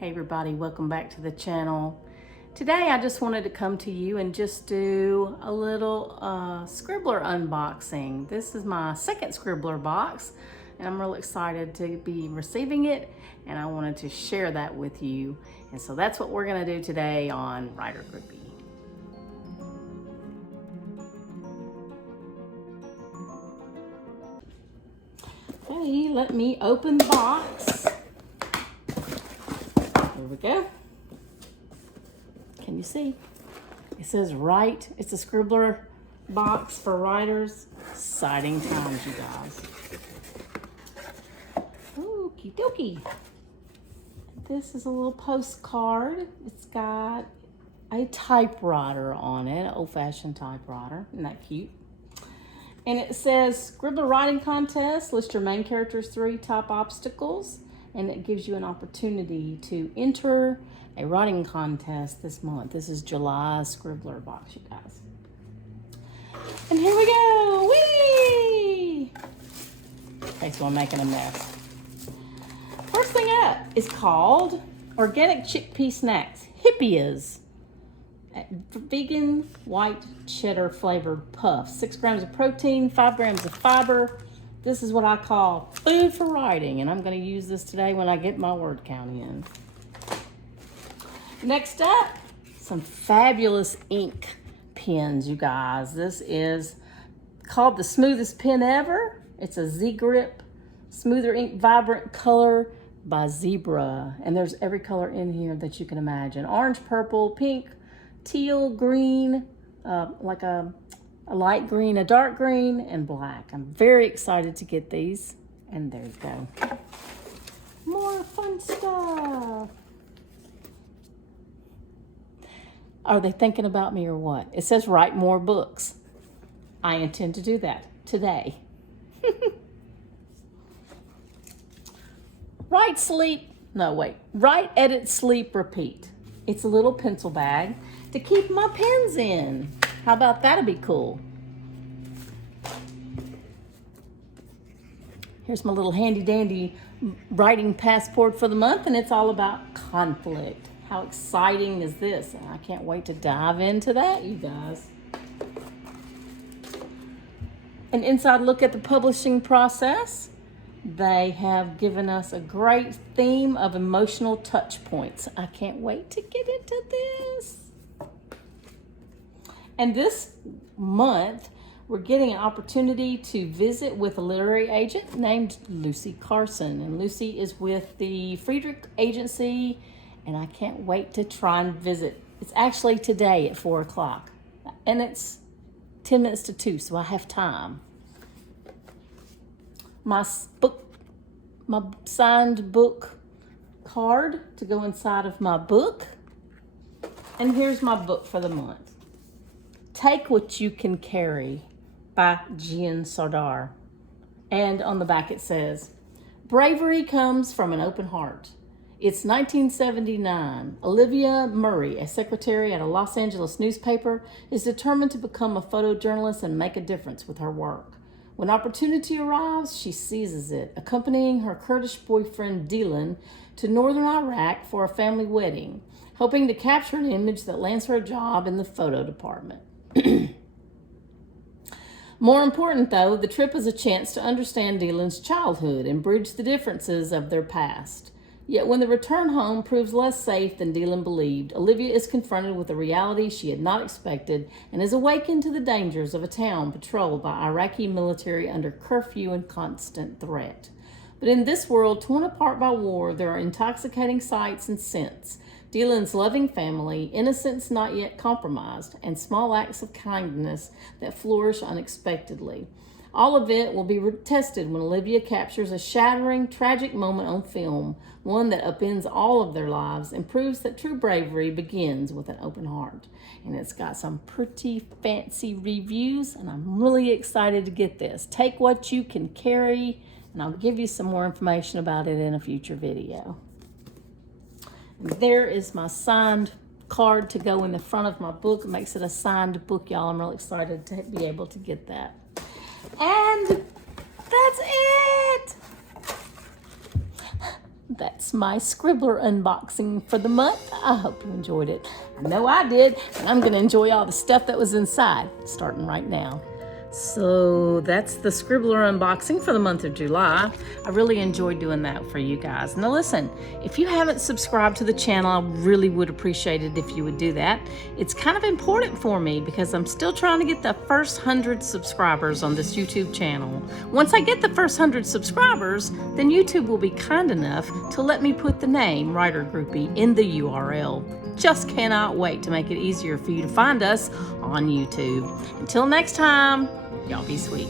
Hey everybody, welcome back to the channel. Today I just wanted to come to you and just do a little Scribbler unboxing. This is my second Scribbler box and I'm real excited to be receiving it, and I wanted to share that with you. And so that's what we're gonna do today on Writer Groupie. Okay, let me open the box. Here we go. Can you see? It says write. It's a Scribbler box for writers. Exciting times, you guys. Okie dokie. This is a little postcard. It's got a typewriter on it, an old-fashioned typewriter. Isn't that cute? And it says Scribbler writing contest. List your main character's 3 top obstacles. And it gives you an opportunity to enter a writing contest this month. This is July Scribbler box, you guys. And here we go. Whee! Okay, so I'm making a mess. First thing up is called Organic Chickpea Snacks, HipPeas. Vegan white cheddar flavored puffs. 6 grams of protein, 5 grams of fiber. This is what I call food for writing, and I'm going to use this today when I get my word count in. Next up, some fabulous ink pens, you guys. This is called the smoothest pen ever. It's a Z-Grip Smoother Ink Vibrant Color by Zebra, and there's every color in here that you can imagine. Orange, purple, pink, teal, green, like a light green, a dark green, and black. I'm very excited to get these. And there you go. More fun stuff. Are they thinking about me or what? It says write more books. I intend to do that today. Write, edit, sleep, repeat. It's a little pencil bag to keep my pens in. How about that'd be cool? Here's my little handy dandy writing passport for the month, and it's all about conflict. How exciting is this? I can't wait to dive into that, you guys. An inside look at the publishing process. They have given us a great theme of emotional touch points. I can't wait to get into this. And this month, we're getting an opportunity to visit with a literary agent named Lucy Carson. And Lucy is with the Friedrich Agency, and I can't wait to try and visit. It's actually today at 4 o'clock, and it's 10 minutes to 2, so I have time. My signed book card to go inside of my book. And here's my book for the month. Take What You Can Carry by Jean Sardar. And on the back it says, bravery comes from an open heart. It's 1979. Olivia Murray, a secretary at a Los Angeles newspaper, is determined to become a photojournalist and make a difference with her work. When opportunity arrives, she seizes it, accompanying her Kurdish boyfriend Dylan to northern Iraq for a family wedding, hoping to capture an image that lands her a job in the photo department. More important, though, the trip is a chance to understand Dylan's childhood and bridge the differences of their past. Yet when the return home proves less safe than Dylan believed, Olivia is confronted with a reality she had not expected and is awakened to the dangers of a town patrolled by Iraqi military under curfew and constant threat. But in this world torn apart by war, there are intoxicating sights and scents. Dylan's loving family, innocence not yet compromised, and small acts of kindness that flourish unexpectedly. All of it will be tested when Olivia captures a shattering, tragic moment on film, one that upends all of their lives and proves that true bravery begins with an open heart. And it's got some pretty fancy reviews, and I'm really excited to get this. Take What You Can Carry, and I'll give you some more information about it in a future video. And there is my signed card to go in the front of my book. It makes it a signed book, y'all. I'm really excited to be able to get that. And that's it. That's that's my Scribbler unboxing for the month. I hope you enjoyed it. I know I did, and I'm going to enjoy all the stuff that was inside, starting right now. So that's the Scribbler unboxing for the month of July. I really enjoyed doing that for you guys. Now listen, if you haven't subscribed to the channel, I really would appreciate it if you would do that. It's kind of important for me because I'm still trying to get the first 100 subscribers on this YouTube channel. Once I get the first 100 subscribers, then YouTube will be kind enough to let me put the name Writer Groupie in the URL. Just cannot wait to make it easier for you to find us on YouTube. Until next time, y'all be sweet.